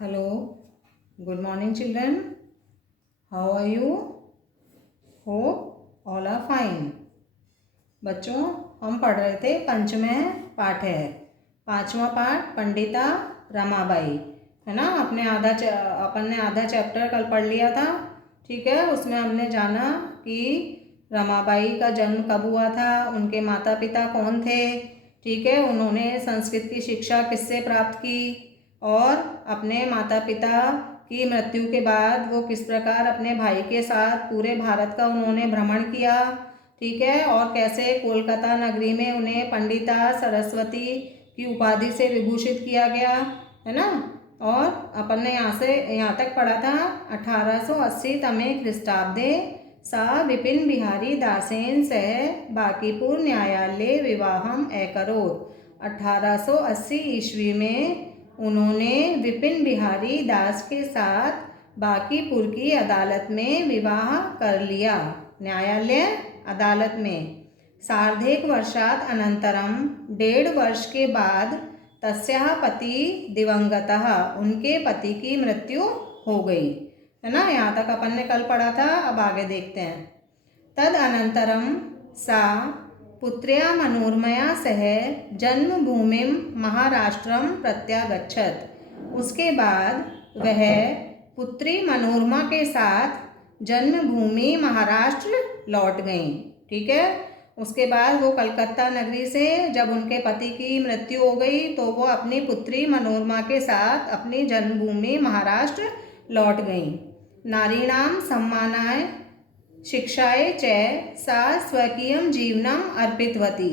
Hello, good morning children. How are you? Hope all are fine. बच्चों, हम पढ़ रहे थे पंचमें पाठ है। पांचवा पाठ पंडिता रमाबाई है ना। अपन ने आधा चैप्टर कल पढ़ लिया था। ठीक है, उसमें हमने जाना कि रमाबाई का जन्म कब हुआ था, उनके माता पिता कौन थे। ठीक है, उन्होंने संस्कृत की शिक्षा किससे प्राप्त की और अपने माता पिता की मृत्यु के बाद वो किस प्रकार अपने भाई के साथ पूरे भारत का उन्होंने भ्रमण किया। ठीक है, और कैसे कोलकाता नगरी में उन्हें पंडिता सरस्वती की उपाधि से विभूषित किया गया है ना। और अपन ने यहाँ तक पढ़ा था 1880 तमे ख्रीष्टाब्दे सा विपिन बिहारी दासेन सह बांकीपुर न्यायालय विवाहम अकरोत्। 1880 ईस्वी में उन्होंने विपिन बिहारी दास के साथ बांकीपुर की अदालत में विवाह कर लिया, न्यायालय अदालत में। सार्धेक वर्षात् अनंतरम 1.5 वर्ष के बाद तस्याः पति दिवंगतः, उनके पति की मृत्यु हो गई है ना। यहाँ तक अपन ने कल पढ़ा था, अब आगे देखते हैं। तद अनंतरम सा पुत्र्या मनोरमया सह जन्मभूमिम महाराष्ट्रम प्रत्यागच्छत। उसके बाद वह पुत्री मनोरमा के साथ जन्मभूमि महाराष्ट्र लौट गईं। ठीक है, उसके बाद वो कलकत्ता नगरी से जब उनके पति की मृत्यु हो गई तो वो अपनी पुत्री मनोरमा के साथ अपनी जन्मभूमि महाराष्ट्र लौट गईं। नारीणाम सम्मानाय शिक्षाए च सा स्वकीयम जीवनम अर्पितवती।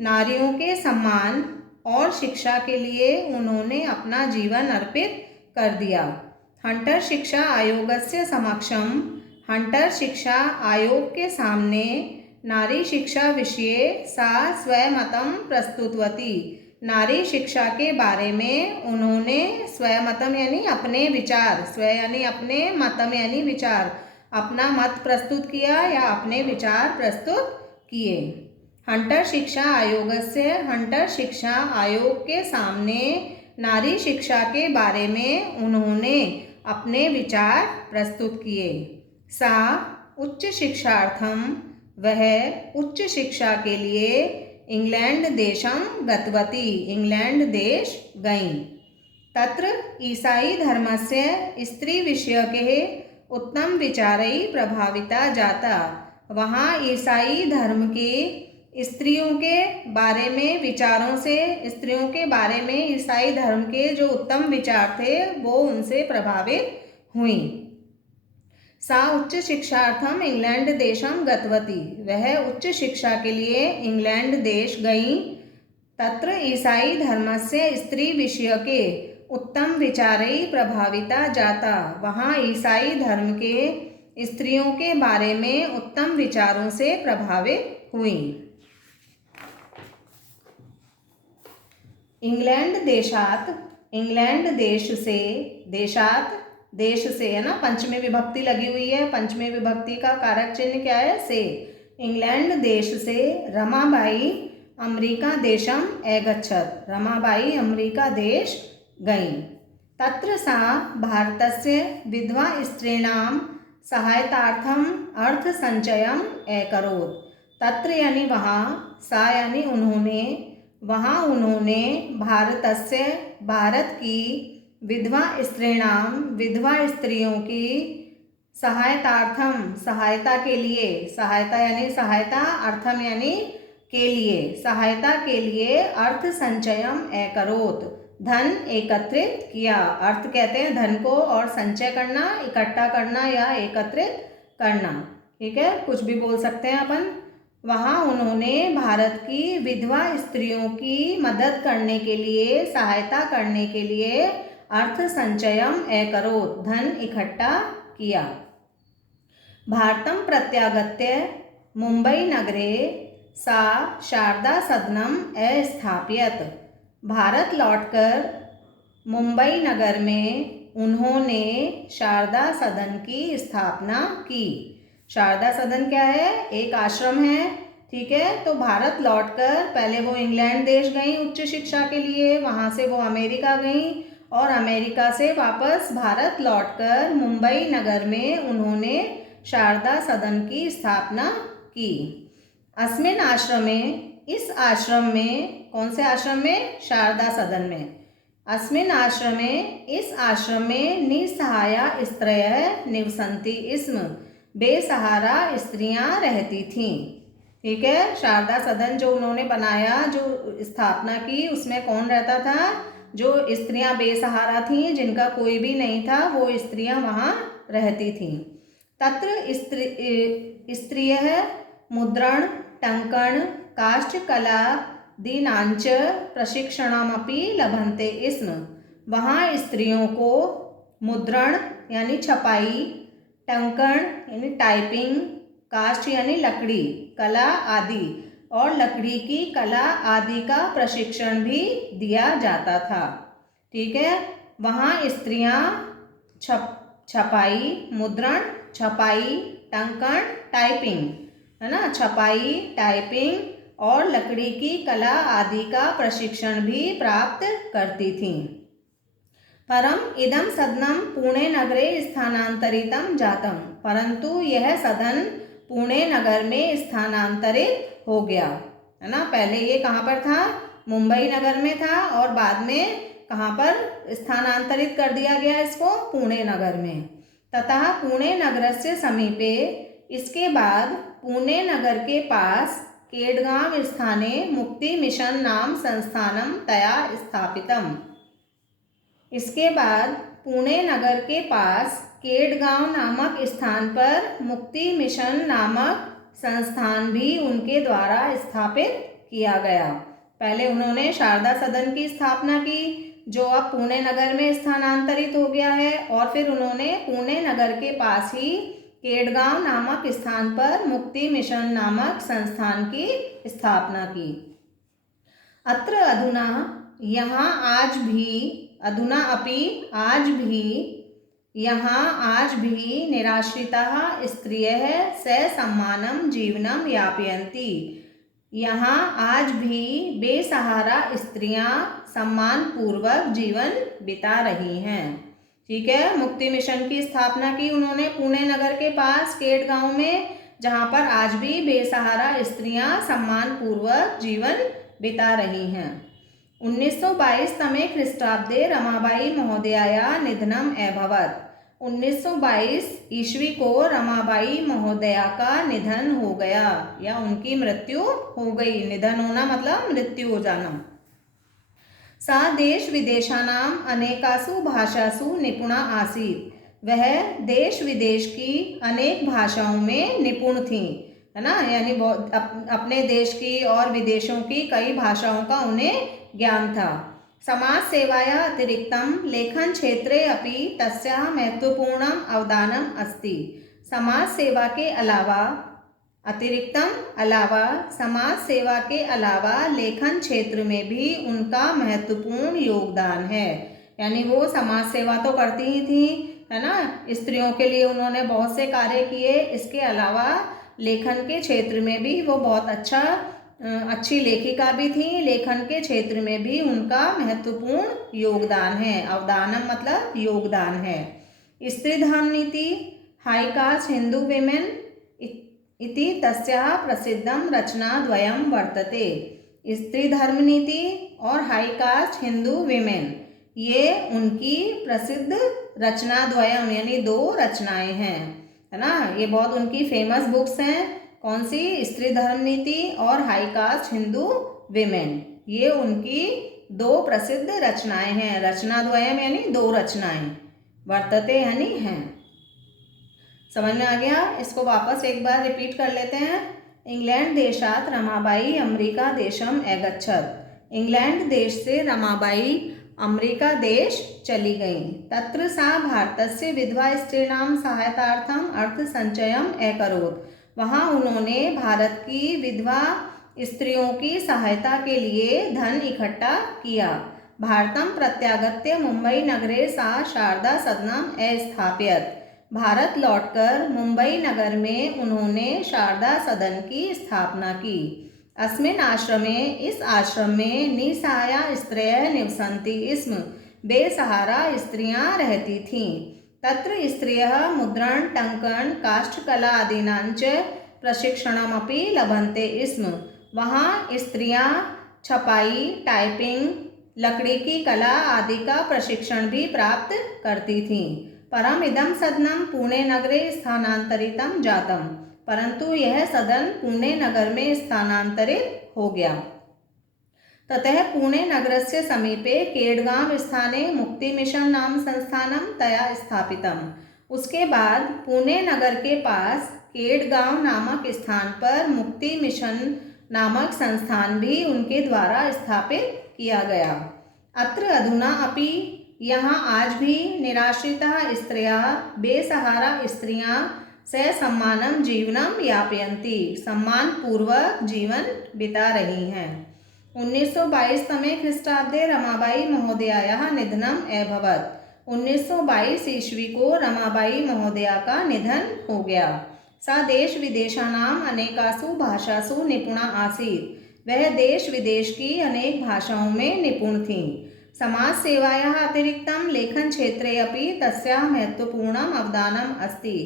नारियों के सम्मान और शिक्षा के लिए उन्होंने अपना जीवन अर्पित कर दिया। हंटर शिक्षा आयोगस्य समक्षम, हंटर शिक्षा आयोग के सामने नारी शिक्षा विषये सा स्वमतम प्रस्तुतवती। नारी शिक्षा के बारे में उन्होंने स्वमतम यानी अपने विचार, स्व यानी अपने, मतम यानी विचार, अपना मत प्रस्तुत किया या अपने विचार प्रस्तुत किए। हंटर शिक्षा आयोग से, हंटर शिक्षा आयोग के सामने नारी शिक्षा के बारे में उन्होंने अपने विचार प्रस्तुत किए। सा उच्च शिक्षार्थम, वह उच्च शिक्षा के लिए इंग्लैंड देशम गतवती, इंग्लैंड देश गईं। तत्र ईसाई धर्मस्य स्त्री विषयके उत्तम विचारै प्रभाविता जाता। वहाँ ईसाई धर्म के स्त्रियों के बारे में विचारों से, स्त्रियों के बारे में ईसाई धर्म के जो उत्तम विचार थे वो उनसे प्रभावित हुई। सा उच्च शिक्षार्थम इंग्लैंड देशम गतवती, वह उच्च शिक्षा के लिए इंग्लैंड देश गईं। तत्र ईसाई धर्मस्य स्त्री विषयके उत्तम विचारै प्रभाविता जाता। वहाँ ईसाई धर्म के स्त्रियों के बारे में उत्तम विचारों से प्रभावित हुई। इंग्लैंड देशात, इंग्लैंड देश से, देशात देश से है ना, पंचमी विभक्ति लगी हुई है। पंचमी विभक्ति का कारक चिन्ह क्या है? से। इंग्लैंड देश से रमाबाई अमेरिका देशम अगच्छत, रमाबाई अमेरिका देश गईं। तत्र सा भारतस्य विधवा स्त्रीणाम सहायतार्थम अर्थ संचयम अकरोत्। तत्र यानी वहाँ, सा यानी उन्होंने, वहाँ उन्होंने भारतस्य, भारत की, विधवा स्त्रीणाम विधवा स्त्रियों की, सहायतार्थम सहायता के लिए, सहायता यानी सहायता, अर्थम यानी के लिए, सहायता के लिए अर्थ संचयम अकरोत्, धन एकत्रित किया। अर्थ कहते हैं धन को, और संचय करना, इकट्ठा करना या एकत्रित करना। ठीक है, कुछ भी बोल सकते हैं अपन। वहाँ उन्होंने भारत की विधवा स्त्रियों की मदद करने के लिए, सहायता करने के लिए अर्थ संचयम अकरोत्, धन इकट्ठा किया। भारतम प्रत्यागत्य मुंबई नगरे सा शारदा सदनम अस्थापयत्। भारत लौटकर मुंबई नगर में उन्होंने शारदा सदन की स्थापना की। शारदा सदन क्या है? एक आश्रम है। ठीक है, तो भारत लौटकर पहले वो इंग्लैंड देश गईं उच्च शिक्षा के लिए, वहाँ से वो अमेरिका गईं और अमेरिका से वापस भारत लौटकर मुंबई नगर में उन्होंने शारदा सदन की स्थापना की। अस्मिन् आश्रमे, इस आश्रम में, कौन से आश्रम में? शारदा सदन में। अस्मिन् आश्रमे, इस आश्रम में निसहाया स्त्रयः निवसन्ति स्म, बेसहारा स्त्रियां रहती थीं। ठीक है, शारदा सदन जो उन्होंने बनाया, जो स्थापना की, उसमें कौन रहता था? जो स्त्रियां बेसहारा थीं, जिनका कोई भी नहीं था, वो स्त्रियां वहाँ रहती थीं। तत्र स्त्रियः मुद्रण, टंकन, काष्ठकला दीनांच प्रशिक्षणमपि लभन्ते स्म। वहाँ स्त्रियों को मुद्रण यानी छपाई, टंकन यानी टाइपिंग, काष्ठ यानी लकड़ी, कला आदि और लकड़ी की कला आदि का प्रशिक्षण भी दिया जाता था। ठीक है, वहाँ स्त्रियाँ छपाई, मुद्रण, छपाई, टंकन, टाइपिंग, है ना, छपाई, टाइपिंग और लकड़ी की कला आदि का प्रशिक्षण भी प्राप्त करती थीं। परम इदम सदनम पुणे नगरे स्थानांतरितम जातम, परंतु यह सदन पुणे नगर में स्थानांतरित हो गया, है ना। पहले ये कहाँ पर था? मुंबई नगर में था और बाद में कहाँ पर स्थानांतरित कर दिया गया इसको? पुणे नगर में। तथा पुणे नगरस्य समीपे, इसके बाद पुणे नगर के पास केडगांव स्थाने मुक्ति मिशन नाम संस्थानम तया स्थापितम। इसके बाद पुणे नगर के पास केडगांव नामक स्थान पर मुक्ति मिशन नामक संस्थान भी उनके द्वारा स्थापित किया गया। पहले उन्होंने शारदा सदन की स्थापना की, जो अब पुणे नगर में स्थानांतरित हो गया है, और फिर उन्होंने पुणे नगर के पास ही केडगांव नामक स्थान पर मुक्ति मिशन नामक संस्थान की स्थापना की। अत्र अधुना, यहाँ आज भी, अधुना अपि आज भी, यहाँ आज भी निराश्रिताः स्त्रियः ससम्मानं जीवनं यापयन्ति। यहाँ आज भी बेसहारा स्त्रियां सम्मान पूर्वक जीवन बिता रही हैं। ठीक है, मुक्ति मिशन की स्थापना की उन्होंने पुणे नगर के पास केड गांव में, जहाँ पर आज भी बेसहारा स्त्रियां सम्मान पूर्वक जीवन बिता रही हैं। 1922 तमे ख्रीष्टाब्दे रमाबाई महोदयाया निधनम अभवत्। 1922 ईस्वी को रमाबाई महोदया का निधन हो गया या उनकी मृत्यु हो गई। निधन होना मतलब मृत्यु हो जाना। सा देश विदेशानाम अनेकासु भाषासु निपुणा आसीत्। वह देश विदेश की अनेक भाषाओं में निपुण थी, है ना, यानी अपने देश की और विदेशों की कई भाषाओं का उन्हें ज्ञान था। समाज सेवाया अतिरिक्तम लेखन क्षेत्रे अपि तस्याः महत्वपूर्णम अवदानम अस्ति। समाज सेवा के अलावा, अतिरिक्तम अलावा, समाज सेवा के अलावा लेखन क्षेत्र में भी उनका महत्वपूर्ण योगदान है। यानी वो समाज सेवा तो करती ही थी, है ना, स्त्रियों के लिए उन्होंने बहुत से कार्य किए। इसके अलावा लेखन के क्षेत्र में भी वो बहुत अच्छी लेखिका भी थी। लेखन के क्षेत्र में भी उनका महत्वपूर्ण योगदान है। अवदानम मतलब योगदान है। स्त्री धर्म नीति, हाई कास्ट हिंदू विमेन इति तस्याः प्रसिद्धम रचनाद्वयं वर्तते। स्त्री धर्म नीति और हाई कास्ट हिंदू विमेन, ये उनकी प्रसिद्ध रचनाद्वयम यानी दो रचनाएं हैं, है ना। ये बहुत उनकी फेमस बुक्स हैं। कौन सी? स्त्री धर्म नीति और हाई कास्ट हिंदू विमेन। ये उनकी दो प्रसिद्ध रचनाएं हैं। रचनाद्वयम यानी दो रचनाएं, वर्तते यानी हैं। समझ में आ गया? इसको वापस एक बार रिपीट कर लेते हैं। इंग्लैंड देशात रमाबाई अमेरिका देशम अगच्छत्। इंग्लैंड देश से रमाबाई अमेरिका देश चली गईं। तत्र सा भारतस्य विधवा स्त्रीणां सहायतार्थम अर्थ संचयम अकरोत्। वहाँ उन्होंने भारत की विधवा स्त्रियों की सहायता के लिए धन इकट्ठा किया। भारतम प्रत्यागत्य मुंबई नगरे सा शारदा सदनम अस्थापयत्। भारत लौटकर मुंबई नगर में उन्होंने शारदा सदन की स्थापना की। अस्मिन् आश्रमे, इस आश्रम में निसहाया स्त्रियः निवसन्ति स्म, बेसहारा स्त्रियां रहती थीं। तत्र स्त्रियः मुद्रण टङ्कन काष्ठकला आदीनाञ्च प्रशिक्षणमपि लभन्ते स्म। वहाँ स्त्रियां छपाई, टाइपिंग, लकड़ी की कला आदि का प्रशिक्षण भी प्राप्त करती थीं। परम इदं सदनं पुणे नगरे स्थानांतरितं जातम। परंतु यह सदन पुणे नगर में स्थानांतरित हो गया। ततः पुणे नगरस्य समीपे केडगांव स्थाने मुक्ति मिशन नाम संस्थानं तया स्थापितम्। उसके बाद पुणे नगर के पास केडगांव नामक स्थान पर मुक्ति मिशन नामक संस्थान भी उनके द्वारा स्थापित किया गया। अत्र अधुना अपि यहाँ आज भी निराश्रिताः स्त्रियः बेसहारा स्त्रियां ससम्मानं जीवनं यापयन्ति, सम्मान पूर्वक जीवन बिता रही हैं। 1922 तमे ख्रीष्टाब्दे रमाबाई महोदयायाः निधनम् अभवत्। 1922 ईस्वी को रमाबाई महोदया का निधन हो गया। सा देश विदेशानाम अनेकासु भाषासु निपुणा आसीत्। वह देश विदेश की अनेक भाषाओं में निपुण थीं। समाज सेवायाः अतिरिक्तं लेखन क्षेत्रे अपि तस्याः महत्वपूर्णम् अवदानम् अस्ति।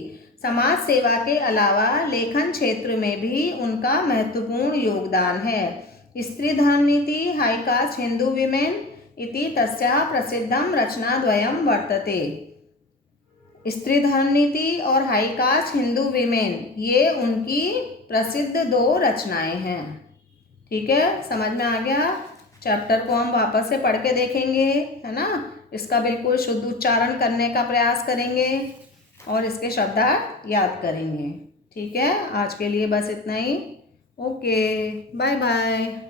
समाज सेवा के अलावा लेखन क्षेत्र में भी उनका महत्वपूर्ण योगदान है। स्त्री धर्म नीति हाई कास्ट हिंदू विमेन इति तस्याः प्रसिद्धं रचनाद्वयं वर्तते। स्त्री धर्म नीति और हाई कास्ट हिंदू विमेन ये उनकी प्रसिद्ध 2 रचनाएं हैं। ठीक है, समझ में आ गया। चैप्टर को हम वापस से पढ़ के देखेंगे, है ना। इसका बिल्कुल शुद्ध उच्चारण करने का प्रयास करेंगे और इसके शब्दार्थ याद करेंगे। ठीक है, आज के लिए बस इतना ही। Okay, bye bye.